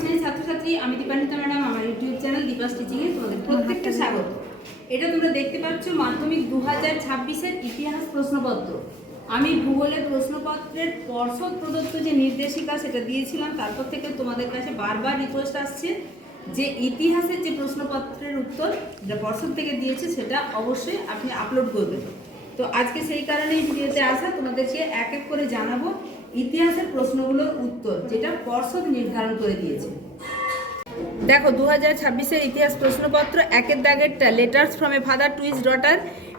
শ্রেণীর ছাত্রছাত্রী, আমি দীপান্বিতা ম্যাডাম, আমার ইউটিউব চ্যানেল দীপাস টিচিংয়ে তোমাদের প্রত্যেককে স্বাগত। এটা তোমরা দেখতে পাচ্ছ মাধ্যমিক 2026-এর ইতিহাস প্রশ্নপত্র। আমি ভূগোলের প্রশ্নপত্রের পর্ষদ প্রদত্ত যে নির্দেশিকা সেটা দিয়েছিলাম, তারপর থেকে তোমাদের কাছে বারবার রিকোয়েস্ট আসছে যে ইতিহাসের যে প্রশ্নপত্রের উত্তর যেটা পর্ষদ থেকে দিয়েছে সেটা অবশ্যই আপনি আপলোড করবেন। তো আজকে সেই কারণেই ভিডিওতে আসা, তোমাদেরকে এক এক করে জানাবো ইতিহাসের প্রশ্নগুলোর উত্তর যেটা পর্ষদ নির্ধারণ করে দিয়েছে। দেখো 2026-এর ইতিহাস প্রশ্নপত্র একের দাগেরটা letters from a father to his daughter,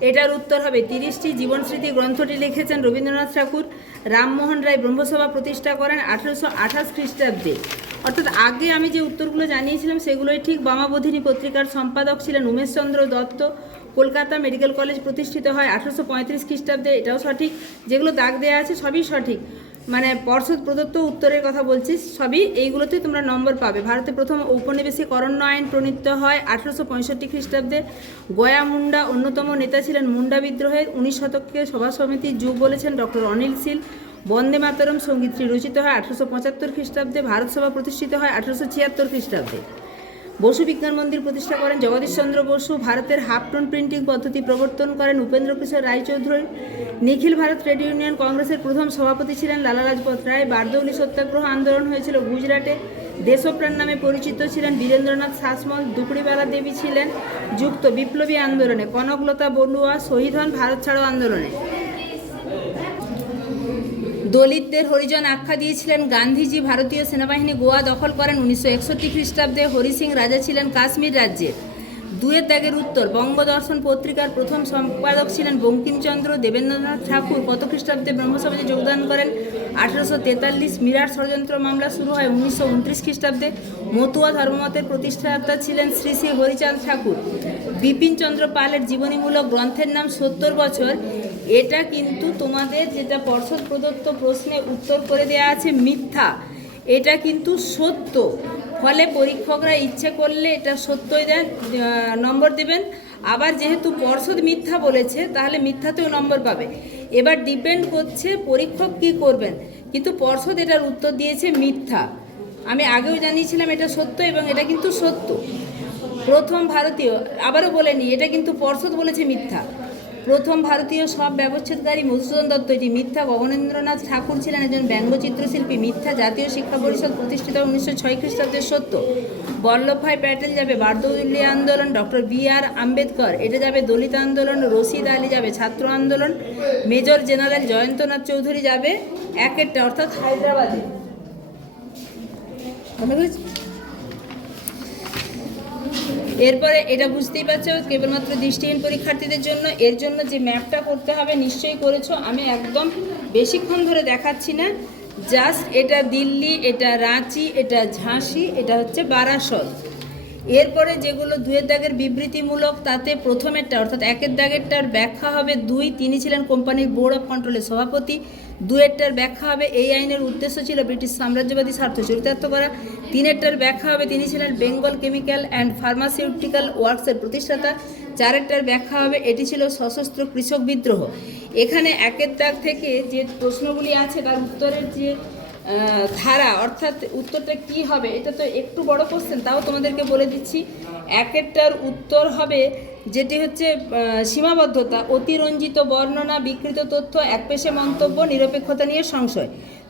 এটার উত্তর হবে 30টি। জীবনস্মৃতি গ্রন্থটি লিখেছেন রবীন্দ্রনাথ ঠাকুর। রামমোহন রায় ব্রহ্মসভা প্রতিষ্ঠা করেন 1828 খ্রিস্টাব্দে। অর্থাৎ আগে আমি যে উত্তরগুলো জানিয়েছিলাম সেগুলোই ঠিক। বামাবোধিনী পত্রিকার সম্পাদক ছিলেন উমেশচন্দ্র দত্ত। কলকাতা মেডিকেল কলেজ প্রতিষ্ঠিত হয় 1835 খ্রিস্টাব্দে, এটাও সঠিক। যেগুলো দাগ দেওয়া আছে সবই সঠিক, মানে পর্ষদ প্রদত্ত উত্তরের কথা বলছি, সবই এইগুলোতে তোমরা নম্বর পাবে। ভারতে প্রথম ঔপনিবেশিক অরণ্য আইন প্রণীত হয় 1865 খ্রিস্টাব্দে। গয়া মুন্ডা অন্যতম নেতা ছিলেন মুন্ডা বিদ্রোহের। 19 শতকে সভা সমিতির যুগ বলেছেন ডক্টর অনিল শীল। বন্দে মাতরম সঙ্গীতটি রচিত হয় 1875 খ্রিস্টাব্দে। ভারত সভা প্রতিষ্ঠিত হয় 1876 খ্রিস্টাব্দে। বসু বিজ্ঞান মন্দির প্রতিষ্ঠা করেন জগদীশচন্দ্র বসু। ভারতের হাফ টোন প্রিন্টিং পদ্ধতি প্রবর্তন করেন উপেন্দ্র কিশোর রায়চৌধুরী। নিখিল ভারত ট্রেড ইউনিয়ন কংগ্রেসের প্রথম সভাপতি ছিলেন লালা লাজপত রায়। বারদৌলি সত্যাগ্রহ আন্দোলন হয়েছিল গুজরাটে। দেশপ্রাণ নামে পরিচিত ছিলেন বীরেন্দ্রনাথ শাসমল। দুপুরিবালা দেবী ছিলেন যুক্ত বিপ্লবী আন্দোলনে। কনকলতা বড়ুয়া শহীদ হন ভারত ছাড়ো আন্দোলনে। দলিতদের হরিজন আখ্যা দিয়েছিলেন গান্ধীজি। ভারতীয় সেনাবাহিনী গোয়া দখল করেন 1961 খ্রিস্টাব্দে। হরি সিং রাজা ছিলেন কাশ্মীর রাজ্যের। দুয়ের দাগের উত্তর বঙ্গদর্শন পত্রিকার প্রথম সম্পাদক ছিলেন বঙ্কিমচন্দ্র। দেবেন্দ্রনাথ ঠাকুর কত খ্রিস্টাব্দে ব্রহ্মসমাজে যোগদান করেন? 1843। মিরাট ষড়যন্ত্র মামলা শুরু হয় 1929 খ্রিস্টাব্দে। মতুয়া ধর্মমতের প্রতিষ্ঠাতা ছিলেন শ্রী শ্রী হরিচাঁদ ঠাকুর। বিপিনচন্দ্র পালের জীবনীমূলক গ্রন্থের নাম 70 বছর। এটা কিন্তু তোমাদের যেটা পর্ষদ প্রদত্ত প্রশ্নে উত্তর করে দেওয়া আছে মিথ্যা, এটা কিন্তু সত্য। ফলে পরীক্ষকরা ইচ্ছে করলে এটা সত্যই দেন নম্বর দেবেন। আবার যেহেতু পর্ষদ মিথ্যা বলেছে তাহলে মিথ্যাতেও নম্বর পাবে। এবার ডিপেন্ড করছে পরীক্ষক কী করবেন, কিন্তু পর্ষদ এটার উত্তর দিয়েছে মিথ্যা। আমি আগেও জানিয়েছিলাম এটা সত্য এবং এটা কিন্তু সত্য। প্রথম ভারতীয়, আবারও বলে নিই, এটা কিন্তু পর্ষদ বলেছে মিথ্যা। প্রথম ভারতীয় সব ব্যবচ্ছেদকারী মধুসূদন দত্ত, এটি মিথ্যা। গগনেন্দ্রনাথ ঠাকুর ছিলেন একজন ব্যঙ্গচিত্রশিল্পী, মিথ্যা। জাতীয় শিক্ষা পরিষদ প্রতিষ্ঠিত 1906 খ্রিস্টাব্দে, সত্য। বল্লভভাই প্যাটেল যাবে বারদৌলি আন্দোলন। Doctor B.R.. আম্বেদকর এটা যাবে দলিত আন্দোলন। রশিদ আলী যাবে ছাত্র আন্দোলন। মেজর জেনারেল জয়ন্তনাথ চৌধুরী যাবে একেরটা অর্থাৎ হায়দ্রাবাদে। এরপরে এটা বুঝতেই পারছো কেবলমাত্র দৃষ্টিহীন পরীক্ষার্থীদের জন্য। এর জন্য যে ম্যাপটা করতে হবে নিশ্চয়ই করেছো, আমি একদম বেশিক্ষণ ধরে দেখাচ্ছি না। জাস্ট এটা দিল্লি, এটা রাঁচি, এটা ঝাঁসি, এটা হচ্ছে বারাসত। এরপরে যেগুলো দুয়ের দাগের বিবৃতিমূলক, তাতে প্রথমেরটা অর্থাৎ একের দাগেরটার ব্যাখ্যা হবে 2, তিনি ছিলেন কোম্পানির বোর্ড অফ কন্ট্রোলের সভাপতি। দুয়েরটার ব্যাখ্যা হবে এই আইনের উদ্দেশ্য ছিল ব্রিটিশ সাম্রাজ্যবাদী স্বার্থ চরিতার্থ করা। তিনেরটার ব্যাখ্যা হবে তিনি ছিলেন বেঙ্গল কেমিক্যাল অ্যান্ড ফার্মাসিউটিক্যাল ওয়ার্কসের প্রতিষ্ঠাতা। চারেরটার ব্যাখ্যা হবে এটি ছিল সশস্ত্র কৃষক বিদ্রোহ। এখানে একের দাগ থেকে যে প্রশ্নগুলি আছে তার উত্তরের যে ধারা অর্থাৎ উত্তরটা কি হবে, এটা তো একটু বড় কোশ্চেন, তাও তোমাদেরকে বলে দিচ্ছি। একেরটার উত্তর হবে যেটি হচ্ছে সীমাবদ্ধতা, অতিরঞ্জিত বর্ণনা, বিকৃত তথ্য, একপেশে মন্তব্য, নিরপেক্ষতা নিয়ে সংশয়।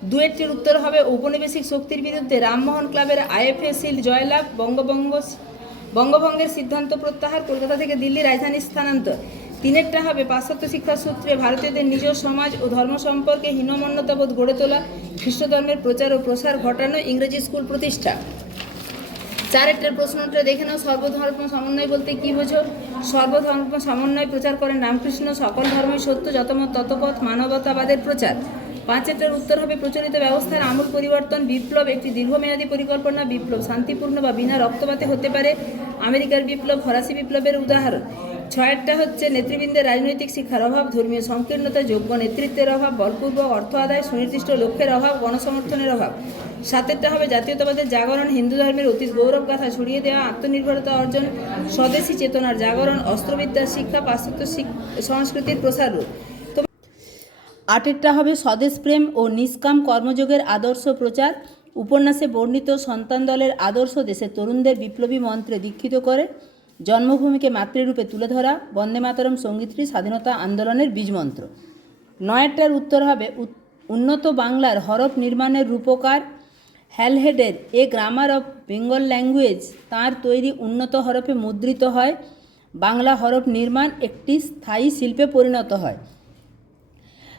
দুয়েরটির উত্তর হবে ঔপনিবেশিক শক্তির বিরুদ্ধে রামমোহন ক্লাবের আইএফএ শিল্ড জয়লাভ, বঙ্গভঙ্গের সিদ্ধান্ত প্রত্যাহার, কলকাতা থেকে দিল্লি রাজধানী স্থানান্তর। তিনেরটা হবে পাশ্চাত্য শিক্ষার সূত্রে ভারতীয়দের নিজ সমাজ ও ধর্ম সম্পর্কে হীনমন্যতাবোধ গড়ে তোলা, খ্রিস্ট ধর্মের প্রচার ও প্রসার ঘটানো, ইংরেজি স্কুল প্রতিষ্ঠা। চারেরটার প্রশ্নটা দেখে নাও, সর্বধর্ম সমন্বয় বলতে কী বোঝো? সর্বধর্ম সমন্বয় প্রচার করেন রামকৃষ্ণ। সকল ধর্মই সত্য, যতমত ততপথ, মানবতাবাদের প্রচার। পাঁচেরটার উত্তর হবে প্রচলিত ব্যবস্থার আমূল পরিবর্তন। বিপ্লব একটি দীর্ঘমেয়াদী পরিকল্পনা। বিপ্লব শান্তিপূর্ণ বা বিনা রক্তপাতে হতে পারে। আমেরিকার বিপ্লব ফরাসি বিপ্লবের উদাহরণ। ছয়েরটা হচ্ছে নেতৃবৃন্দের রাজনৈতিক শিক্ষার অভাব, ধর্মীয় সংকীর্ণতা, যোগ্য নেতৃত্বের অভাব, বলপূর্বক অর্থ আদায়, সুনির্দিষ্ট লক্ষ্যের অভাব, গণসমর্থনের অভাব। সাতেরটা হবে জাতীয়তাবাদের জাগরণ, হিন্দু ধর্মের অতীত গৌরব গাথা ছড়িয়ে দেওয়া, আত্মনির্ভরতা অর্জন, স্বদেশী চেতনার জাগরণ, অস্ত্রবিদ্যার শিক্ষা, পাশ্চাত্য সংস্কৃতির প্রসার রূপ। আটেরটা হবে স্বদেশপ্রেম ও নিষ্কাম কর্মযোগের আদর্শ প্রচার। উপন্যাসে বর্ণিত সন্তান দলের আদর্শ দেশের তরুণদের বিপ্লবী মন্ত্রে দীক্ষিত করে। জন্মভূমিকে মাতৃরূপে তুলে ধরা। বন্দে মাতরম সঙ্গীতটি স্বাধীনতা আন্দোলনের বীজমন্ত্র। 9টার উত্তর হবে উন্নত বাংলার হরফ নির্মাণের রূপকার হ্যালহেডের a grammar of Bengal language তাঁর তৈরি উন্নত হরফে মুদ্রিত হয়। বাংলা হরফ নির্মাণ একটি স্থায়ী শিল্পে পরিণত হয়।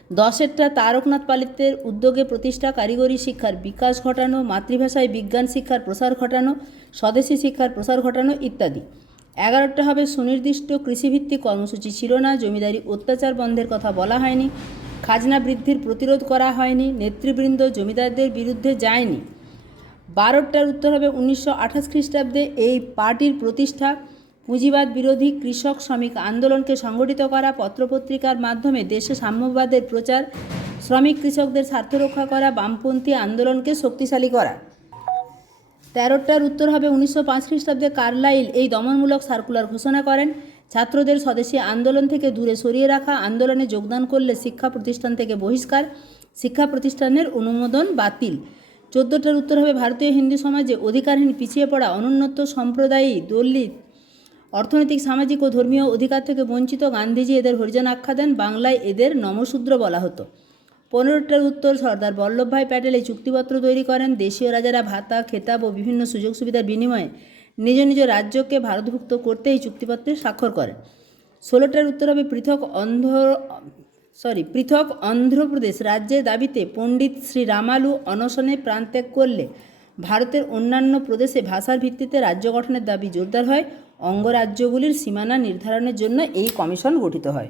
10এরটা তারকনাথ পালিতের উদ্যোগে প্রতিষ্ঠা কারিগরি শিক্ষার বিকাশ ঘটানো, মাতৃভাষায় বিজ্ঞান শিক্ষার প্রসার ঘটানো, স্বদেশী শিক্ষার প্রসার ঘটানো ইত্যাদি। 11টা হবে সুনির্দিষ্ট কৃষিভিত্তিক কর্মসূচি ছিল না, জমিদারি অত্যাচার বন্ধের কথা বলা হয়নি, খাজনা বৃদ্ধির প্রতিরোধ করা হয়নি, নেতৃবৃন্দ জমিদারদের বিরুদ্ধে যায়নি। 12টার উত্তর হবে 1928 খ্রিস্টাব্দে এই পার্টির প্রতিষ্ঠা, পুঁজিবাদ বিরোধী কৃষক শ্রমিক আন্দোলনকে সংগঠিত করা, পত্রপত্রিকার মাধ্যমে দেশে সাম্যবাদের প্রচার, শ্রমিক কৃষকদের স্বার্থ রক্ষা করা, বামপন্থী আন্দোলনকে শক্তিশালী করা। 13টার উত্তর হবে 1905 খ্রিস্টাব্দে কার্লাইল এই দমনমূলক সার্কুলার ঘোষণা করেন। ছাত্রদের স্বদেশী আন্দোলন থেকে দূরে সরিয়ে রাখা, আন্দোলনে যোগদান করলে শিক্ষা প্রতিষ্ঠান থেকে বহিষ্কার, শিক্ষা প্রতিষ্ঠানের অনুমোদন বাতিল। 14টার উত্তর হবে ভারতীয় হিন্দু সমাজে অধিকারহীন, পিছিয়ে পড়া, অনুন্নত সম্প্রদায়ী, দলিত, অর্থনৈতিক, সামাজিক ও ধর্মীয় অধিকার থেকে বঞ্চিত। গান্ধীজি এদের হরিজন আখ্যা দেন, বাংলায় এদের নমশূদ্র বলা হতো। 15টার উত্তর সর্দার বল্লভভাই প্যাটেল এই চুক্তিপত্র তৈরি করেন। দেশীয় রাজারা ভাতা, খেতাব ও বিভিন্ন সুযোগ সুবিধার বিনিময়ে নিজ নিজ রাজ্যকে ভারতভুক্ত করতে এই চুক্তিপত্রে স্বাক্ষর করেন। 16টার উত্তর হবে পৃথক অন্ধ্রপ্রদেশ রাজ্যের দাবিতে পণ্ডিত শ্রী রামালু অনশনে প্রাণত্যাগ করলে ভারতের অন্যান্য প্রদেশে ভাষার ভিত্তিতে রাজ্য গঠনের দাবি জোরদার হয়। অঙ্গরাজ্যগুলির সীমানা নির্ধারণের জন্য এই কমিশন গঠিত হয়।